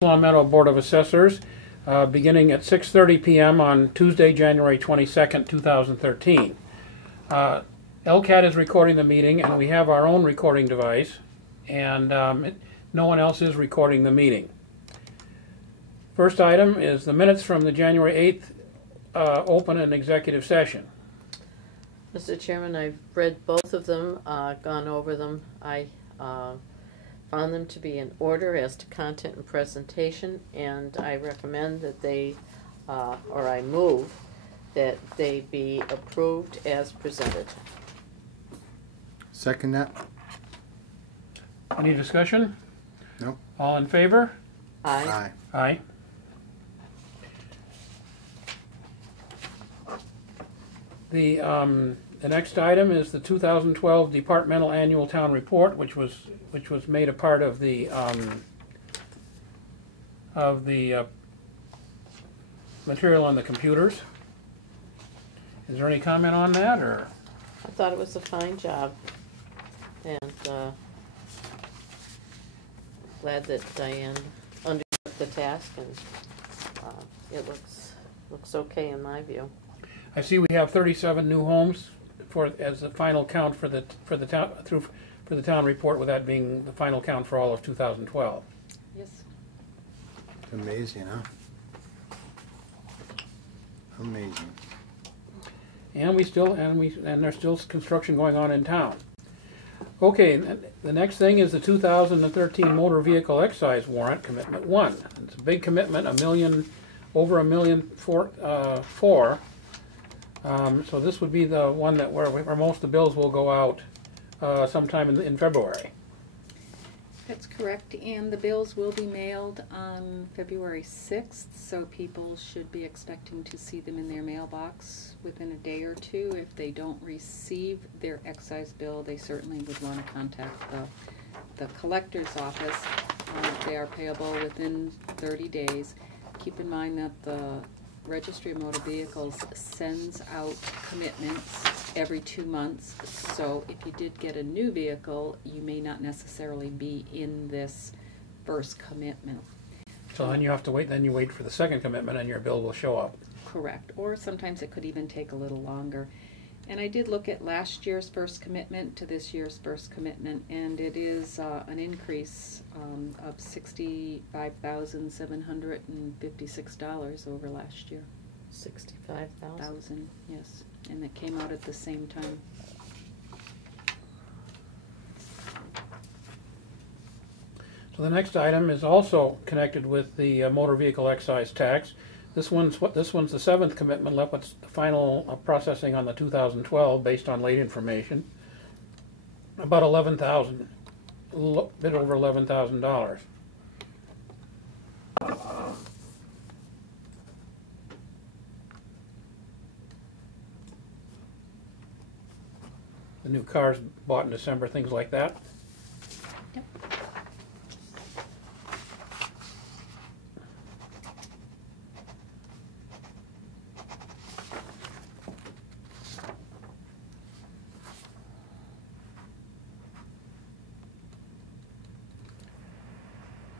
Long Meadow Board of Assessors, beginning at 6:30 p.m. on Tuesday, January 22nd, 2013. LCAT is recording the meeting, and we have our own recording device, and no one else is recording the meeting. First item is the minutes from the January 8th open and executive session. Mr. Chairman, I've read both of them, gone over them. I found them to be in order as to content and presentation, and I recommend that they, or I move that they be approved as presented. Second that. Any discussion? No. All in favor? Aye. Aye. The next item is the 2012 Departmental Annual Town Report, which was made a part of the material on the computers. Is there any comment on that, or? I thought it was a fine job, and glad that Diane undertook the task, and it looks okay in my view. I see we have 37 new homes as the final count for the town report, with that being the final count for all of 2012. Yes. It's amazing, huh? Amazing. And there's still construction going on in town. Okay, the next thing is the 2013 motor vehicle excise warrant, commitment 1. It's a big commitment, over $1 million for. So this would be the one that where most of the bills will go out sometime in February. That's correct, and the bills will be mailed on February 6th, so people should be expecting to see them in their mailbox within a day or two. If they don't receive their excise bill, they certainly would want to contact the collector's office. They are payable within 30 days. Keep in mind that the Registry of Motor Vehicles sends out commitments every 2 months, so if you did get a new vehicle, you may not necessarily be in this first commitment. So then you have to wait. Then you wait for the second commitment, and your bill will show up. Correct, or sometimes it could even take a little longer. And I did look at last year's first commitment to this year's first commitment, and it is an increase of $65,756 over last year. 65,000. Yes, and it came out at the same time. So the next item is also connected with the motor vehicle excise tax. This one's the 7th commitment left with the final processing on the 2012 based on late information. About $11,000, a bit over $11,000. The new cars bought in December, things like that. Yep.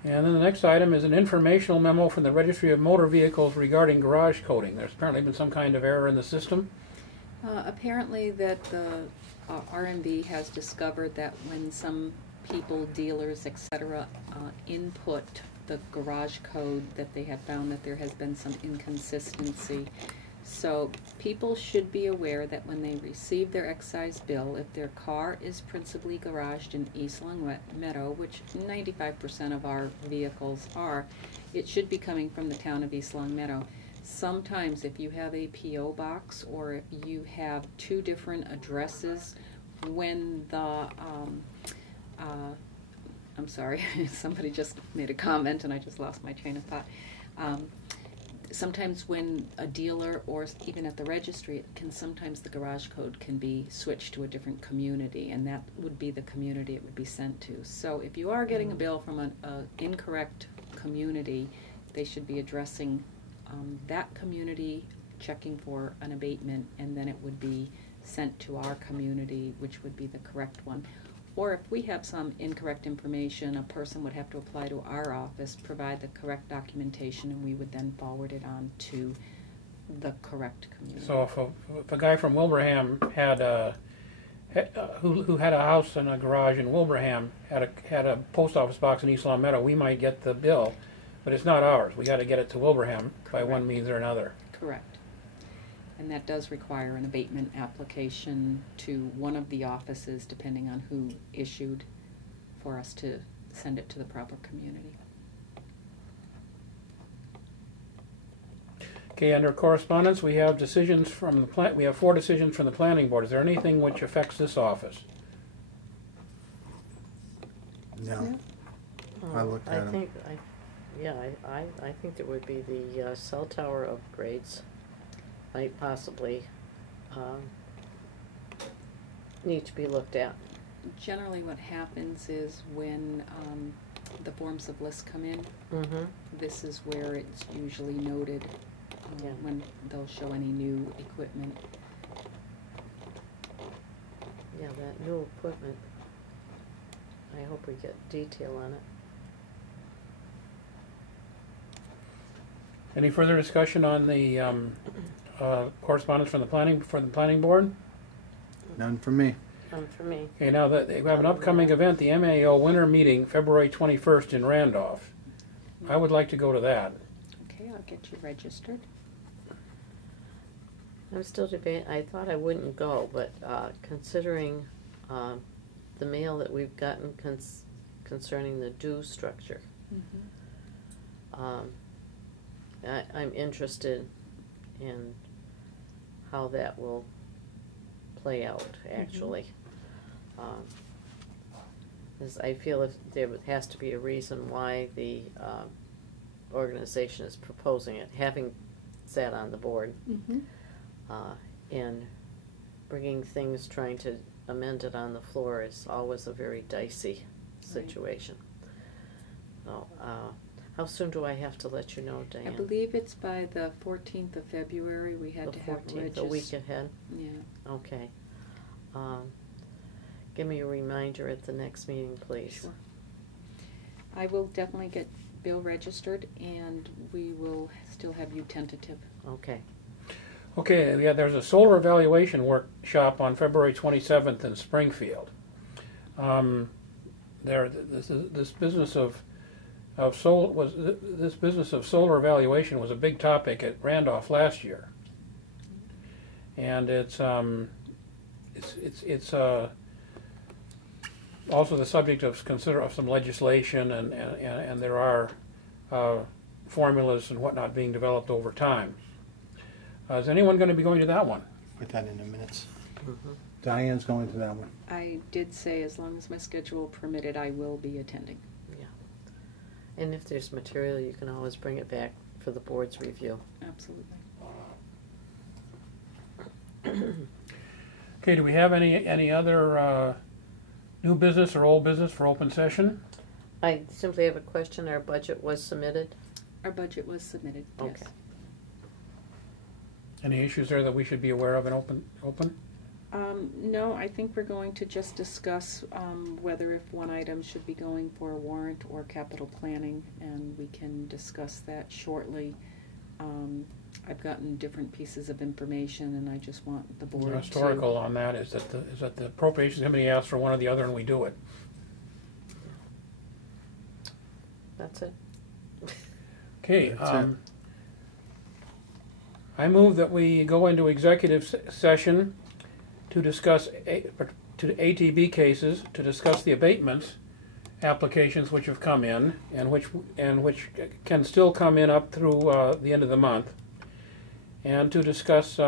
And then the next item is an informational memo from the Registry of Motor Vehicles regarding garage coding. There's apparently been some kind of error in the system. Apparently that the RMV has discovered that when some people, dealers, etc., input the garage code, that they have found that there has been some inconsistency. So people should be aware that when they receive their excise bill, if their car is principally garaged in East Long Meadow, which 95% of our vehicles are, it should be coming from the town of East Long Meadow. Sometimes if you have a P.O. box or if you have 2 different addresses, when the, I'm sorry, somebody just made a comment and I just lost my train of thought. Sometimes when a dealer or even at the registry, sometimes the garage code can be switched to a different community, and that would be the community it would be sent to. So if you are getting a bill from an incorrect community, they should be addressing that community, checking for an abatement, and then it would be sent to our community, which would be the correct one. Or if we have some incorrect information, a person would have to apply to our office, provide the correct documentation, and we would then forward it on to the correct community. So if a guy from Wilbraham had who had a house and a garage in Wilbraham had a post office box in East Long Meadow, we might get the bill, but it's not ours. We got to get it to Wilbraham by one means or another. Correct. And that does require an abatement application to one of the offices, depending on who issued, for us to send it to the proper community. Okay, under correspondence, we have decisions from the we have 4 decisions from the planning board. Is there anything which affects this office? No. I looked at 'em. I think it would be the cell tower upgrades might possibly need to be looked at. Generally what happens is when the forms of list come in, Mm-hmm. this is where it's usually noted Yeah. when they'll show any new equipment. Yeah, that new equipment. I hope we get detail on it. Any further discussion on the correspondence from the planning board? None for me. For me. Okay, now that we have an upcoming event, the MAO winter meeting, February 21st in Randolph. I would like to go to that. Okay, I'll get you registered. I'm still debating. I thought I wouldn't go, but considering the mail that we've gotten concerning the due structure, I'm interested in how that will play out, actually. Because I feel if there has to be a reason why the organization is proposing it, having sat on the board, and bringing things, trying to amend it on the floor is always a very dicey situation. So, how soon do I have to let you know, Diane? I believe it's by the 14th of February we had to have The 14th, a week ahead? Yeah. Okay. Give me a reminder at the next meeting, please. Sure. I will definitely get Bill registered, and we will still have you tentative. Okay. Okay, yeah, there's a solar evaluation workshop on February 27th in Springfield. This business of solar evaluation was a big topic at Randolph last year, and it's also the subject of some legislation, and there are formulas and whatnot being developed over time. Is anyone going to be going to that one? Put that in the minutes. Mm-hmm. Diane's going to that one. I did say as long as my schedule permitted, I will be attending. Yeah. And if there's material, you can always bring it back for the board's review. Absolutely. Okay, do we have any other new business or old business for open session? I simply have a question. Our budget was submitted? Our budget was submitted, yes. Okay. Any issues there that we should be aware of in open? No, I think we're going to just discuss whether if one item should be going for a warrant or capital planning, and we can discuss that shortly. I've gotten different pieces of information, and I just want the board The historical on that is that the appropriations committee asks for one or the other, and we do it. That's it? Okay. That's it. I move that we go into executive session to discuss to ATB cases, to discuss the abatements applications which have come in and which can still come in up through the end of the month, and to discuss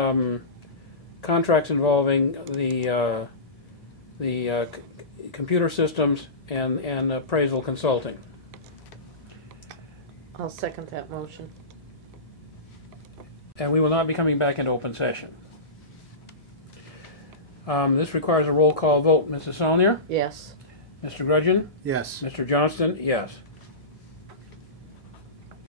contracts involving the computer systems and appraisal consulting. I'll second that motion. And we will not be coming back into open session. This requires a roll call vote. Mrs. Saulnier? Yes. Mr. Grudgeon? Yes. Mr. Johnston? Yes.